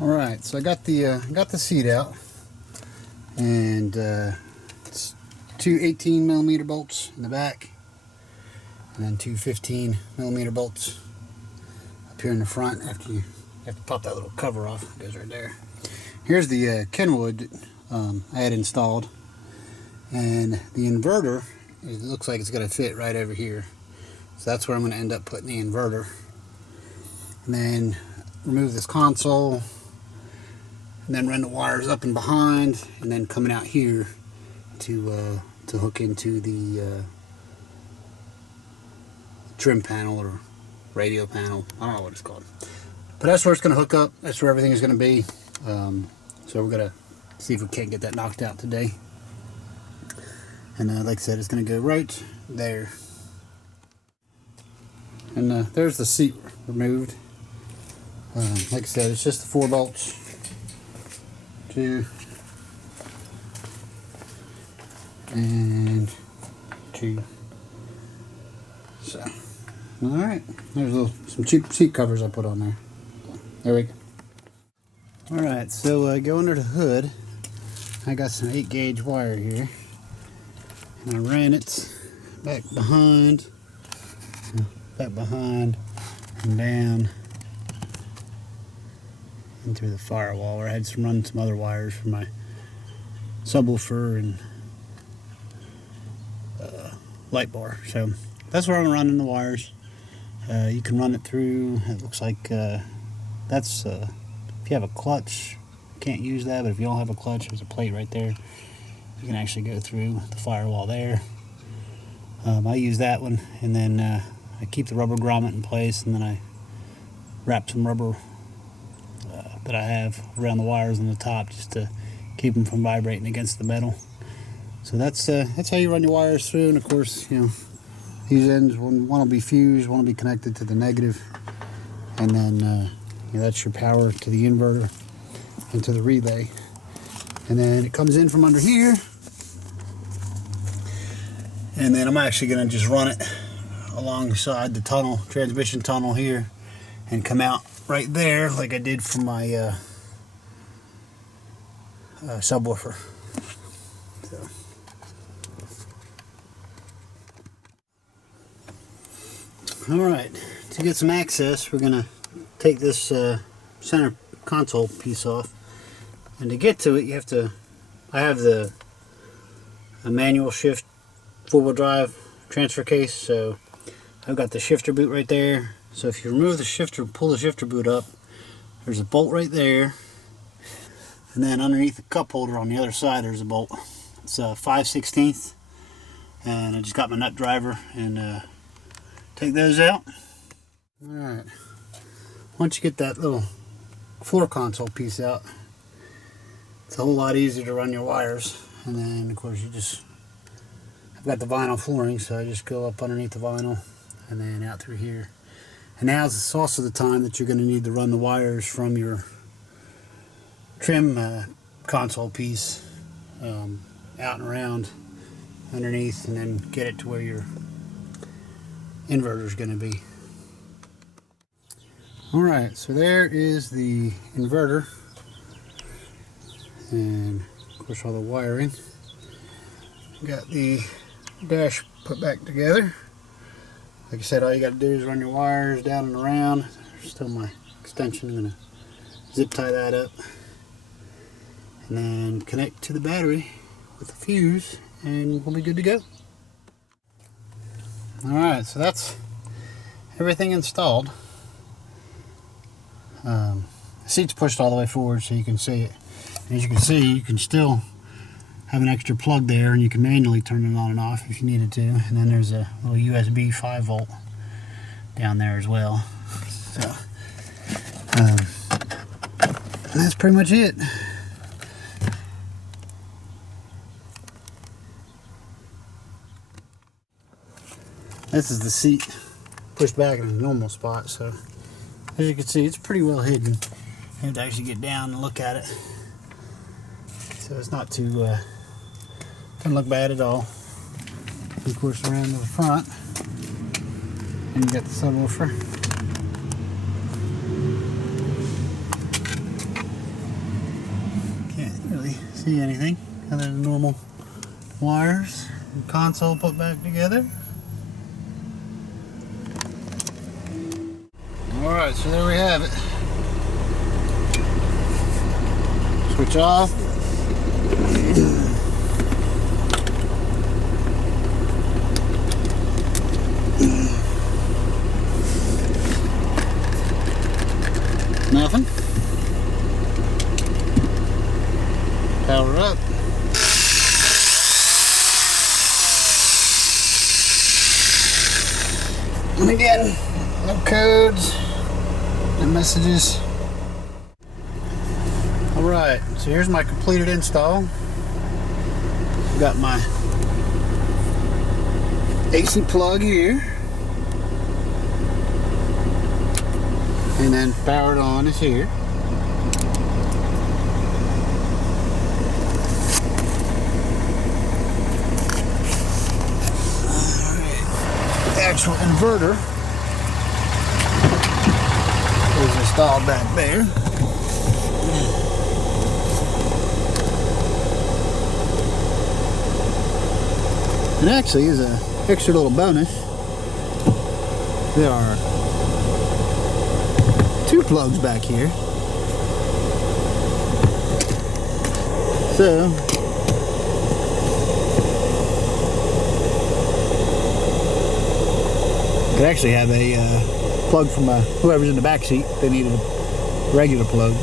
Alright, so I got the seat out, and it's two 18mm bolts in the back, and then two 15mm bolts up here in the front. After you have to pop that little cover off, it goes right there. Here's the Kenwood I had installed, and the inverter, it looks like it's going to fit right over here. So that's where I'm going to end up putting the inverter. And then remove this console, and then run the wires up and behind, and then coming out here to hook into the trim panel or radio panel. I don't know what it's called, but that's where it's going to hook up. That's where everything is going to be. So we're going to see if we can't get that knocked out today. And like I said, it's going to go right there. And there's the seat removed. Like I said, it's just the 4 bolts. 2 and 2. So, alright, there's some cheap seat covers I put on there. There we go. Alright, so go under the hood. I got some 8-gauge wire here, and I ran it back behind, and down into the firewall, where I had to run some other wires for my subwoofer and light bar. So that's where I'm running the wires. You can run it through, it looks like that's if you have a clutch, you can't use that, but if you don't have a clutch, there's a plate right there. You can actually go through the firewall there. I use that one, and then I keep the rubber grommet in place, and then I wrap some rubber that I have around the wires on the top, just to keep them from vibrating against the metal. So that's how you run your wires through. And of course, you know, these ends, one will be fused, one will be connected to the negative, and then you know, that's your power to the inverter and to the relay. And then it comes in from under here, and then I'm actually going to just run it alongside the tunnel, transmission tunnel here, and come out right there like I did for my subwoofer. So. Alright, to get some access, we're going to take this center console piece off, and to get to it you have to, I have a manual shift 4-wheel drive transfer case, so I've got the shifter boot right there. So if you remove the shifter, pull the shifter boot up, there's a bolt right there, and then underneath the cup holder on the other side there's a bolt. It's 5/16, and I just got my nut driver and take those out. Alright, once you get that little floor console piece out, it's a whole lot easier to run your wires. And then of course I've got the vinyl flooring, so I just go up underneath the vinyl and then out through here. And now is also the time that you're going to need to run the wires from your trim console piece out and around underneath, and then get it to where your inverter is going to be. Alright, so there is the inverter, and of course all the wiring. Got the dash put back together. Like I said, all you got to do is run your wires down and around. There's still my extension. I'm going to zip tie that up, and then connect to the battery with the fuse, and we'll be good to go. Alright, so that's everything installed. The seat's pushed all the way forward so you can see it. And as you can see, you can still have an extra plug there, and you can manually turn it on and off if you needed to. And then there's a little USB 5-volt down there as well. So that's pretty much it. This is the seat pushed back in a normal spot, so as you can see, it's pretty well hidden. You have to actually get down and look at it. So it's not too, doesn't look bad at all. Of course, around to the front, and you got the subwoofer. see anything other than normal wires and console put back together. Alright, so there we have it. Switch off. Nothing. Power up. And again, no codes, no messages. Alright, so here's my completed install. Got my AC plug here. And then powered on is here. Alright. The actual inverter is installed back there. And actually, as an extra little bonus, there are 2 plugs back here. So could actually have a plug from whoever's in the back seat. They needed a regular plug.